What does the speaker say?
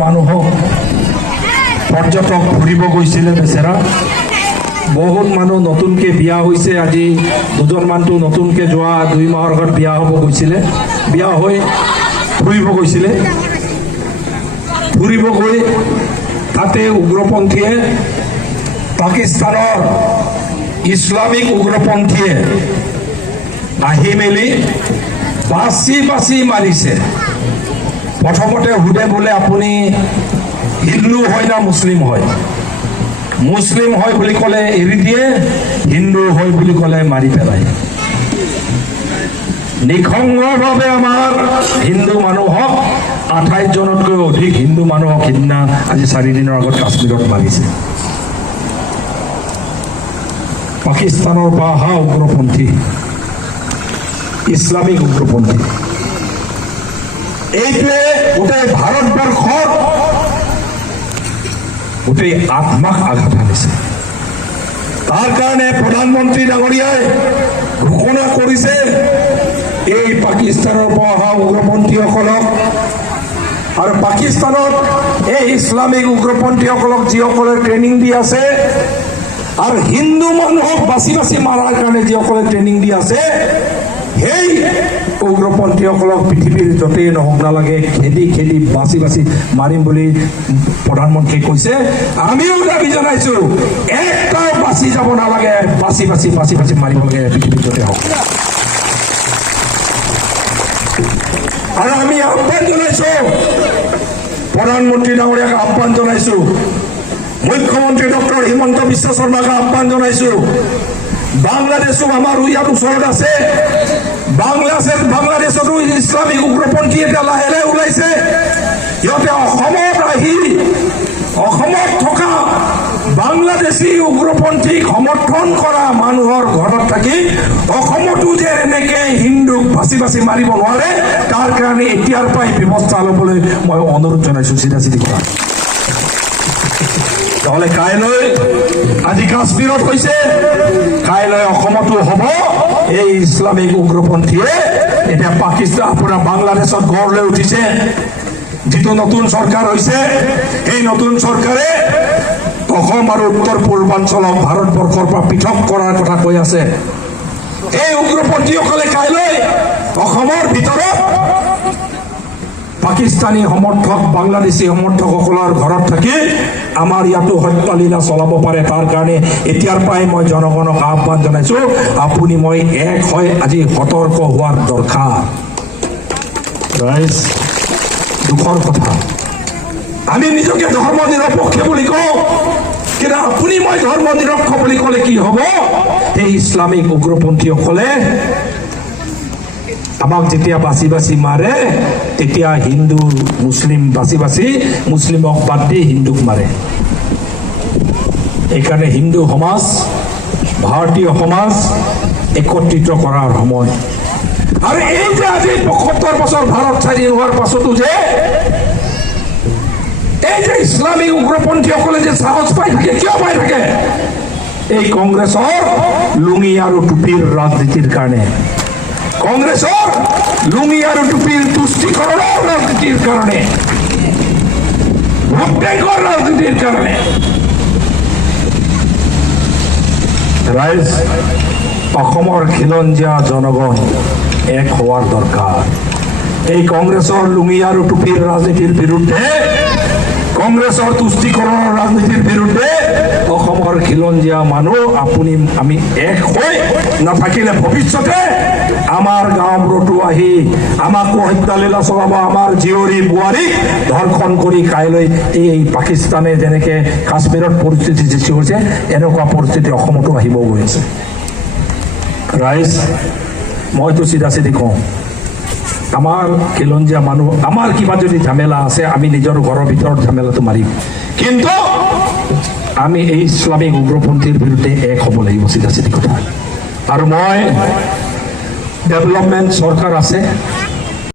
মানুহক পৰ্যটক ঘূৰিব গৈছিলে বেচেৰা বহুত মানুহ নতুনকে বিয়া হৈছে আজি দুজনমানটো নতুনকে যোৱা 2 মাহৰ আগত বিয়া হ'ব গৈছিলে বিয়া হৈ ফুৰিব গৈছিলে ফুৰিব গৈ তাতে উগ্ৰপন্থীয়ে পাকিস্তানৰ ইছলামিক উগ্ৰপন্থীয়ে আহি মেলি বাছি মাৰিছে প্ৰথমতে হুদে বোলে আপুনি হিন্দু হয় না মুছলিম হয় বুলি ক'লে এৰি দিয়ে হিন্দু হয় বুলি ক'লে মাৰি পেলায় নিখংভাৱে আমাৰ হিন্দু মানুহক 28 জনতকৈ অধিক হিন্দু মানুহক সিদিনা আজি 4 দিনৰ আগত কাশ্মীৰত মাৰিছে পাকিস্তানৰ পৰা অহা উগ্ৰপন্থী ইছলামিক উগ্ৰপন্থী এইটোৱে গোটেই ভাৰতবৰ্ষৰ গোটেই আত্মাক আঘাত আনিছে তাৰ কাৰণে প্ৰধানমন্ত্ৰী ডাঙৰীয়াই ঘোষণা কৰিছে এই পাকিস্তানৰ পৰা অহা উগ্ৰপন্থীসকলক আৰু পাকিস্তানত এই ইছলামিক উগ্ৰপন্থীসকলক যিসকলে ট্ৰেইনিং দি আছে আৰু হিন্দু মানুহক বাছি মাৰাৰ কাৰণে যিসকলে ট্ৰেইনিং দি আছে সেই উগ্ৰপন্থীসকলক পৃথিৱীৰ য'তেই নহওক নালাগে খেদি বাছি মাৰিম বুলি প্ৰধানমন্ত্ৰীয়ে কৈছে আমিও দাবী জনাইছো একটাও বাছি যাব নালাগে বাছি মাৰিব লাগে পৃথিৱীৰ য'তে হওক আৰু আমি আহ্বান জনাইছো প্ৰধানমন্ত্ৰী ডাঙৰীয়াক আহ্বান জনাইছো মুখ্যমন্ত্ৰী ডক্টৰ হিমন্ত বিশ্ব শৰ্মাক আহ্বান জনাইছো বাংলাদেশো আমাৰ ইয়াত ওচৰত আছে বাংলাদেশতো ইছলামিক উগ্ৰপন্থী এটা লাহে ওলাইছে ইহঁতে অসমত থকা বাংলাদেশী উগ্ৰপন্থীক সমৰ্থন কৰা মানুহৰ ঘৰত থাকি অসমতো যে এনেকে হিন্দুক বাছি মাৰিব নোৱাৰে তাৰ কাৰণে এতিয়াৰ পৰাই ব্যৱস্থা ল'বলৈ মই অনুৰোধ জনাইছো চিধা কথা তাহলে কাইলৈ আজি কাশ্মীৰত হৈছে কাইলৈ অসমতো হ'ব এই ইছলামিক উগ্ৰপন্থীয়ে এতিয়া পাকিস্তান আপোনাৰ বাংলাদেশত গঢ় লৈ উঠিছে যিটো নতুন চৰকাৰ হৈছে এই নতুন চৰকাৰে অসম আৰু উত্তৰ পূৰ্বাঞ্চলক ভাৰতবৰ্ষৰ পৰা পৃথক কৰাৰ কথা কৈ আছে এই উগ্ৰপন্থীসকলে কাইলৈ অসমৰ ভিতৰত পাকিস্তানী সমৰ্থক বাংলাদেশী সমৰ্থকসকলৰ ঘৰত থাকি আমাৰ ইয়াতো হত্যালীলা চলাব পাৰে তাৰ কাৰণে এতিয়াৰ পৰাই মই জনগণক আহ্বান জনাইছো আপুনি মই এক হৈ আজি সতৰ্ক হোৱাৰ দৰকাৰ দুখৰ কথা আমি নিজকে ধৰ্ম নিৰপেক্ষ বুলি কওঁ কিন্তু আপুনি মই ধৰ্ম নিৰপেক্ষ বুলি ক'লে কি হ'ব এই ইছলামিক উগ্ৰপন্থীসকলে আমাক যেতিয়া বাছি মাৰে তেতিয়া হিন্দু মুছলিম বাছি মুছলিমক বাদ দি হিন্দুক মাৰে এইকাৰণে হিন্দু সমাজ ভাৰতীয় সমাজ একত্ৰিত কৰাৰ সময় আৰু এই যে আজি ৭৫ বছৰ ভাৰত স্বাধীন হোৱাৰ পাছতো যে এই যে ইছলামিক উগ্ৰপন্থীসকলে যে সাহস পাই থাকে কিয় পাই থাকে এই কংগ্ৰেছৰ লুঙি আৰু টুপিৰ ৰাজনীতিৰ কাৰণে কংগ্ৰেছৰ লুঙি আৰু টুপিৰ তুষ্টিকৰণৰ ৰাজনীতিৰ কাৰণে ভোট বেংকৰ ৰাজনীতিৰ কাৰণে ৰাইজ অসমৰ খিলঞ্জীয়া জনগণ এক হোৱাৰ দৰকাৰ এই কংগ্ৰেছৰ লুঙি আৰু টুপিৰ ৰাজনীতিৰ বিৰুদ্ধে কংগ্ৰেছৰ তুষ্টিকৰণৰ ৰাজনীতিৰ বিৰুদ্ধে অসমৰ খিলঞ্জীয়া মানুহ আপুনি আমি এক হৈ নাথাকিলে ভৱিষ্যতে আমাৰ গাঁওবোৰতো আহি আমাকো হত্যালীলা চলাব আমাৰ জীয়ৰী বোৱাৰীক ধৰ্ষণ কৰি কাইলৈ এই পাকিস্তানে যেনেকে কাশ্মীৰত পৰিস্থিতি সৃষ্টি হৈছে এনেকুৱা পৰিস্থিতি অসমতো আহিব গৈ আছে ৰাইজ মইতো চিধা কওঁ আমাৰ খিলঞ্জীয়া মানুহ আমাৰ কিবা যদি ঝামেলা আছে আমি নিজৰ ঘৰৰ ভিতৰত ঝামেলাটো মাৰিম কিন্তু আমি এই ইছলামিক উগ্ৰপন্থীৰ বিৰুদ্ধে এক হ'ব লাগিব চিধা কথা আৰু মই ডেভেলপমেণ্ট চৰকাৰ আছে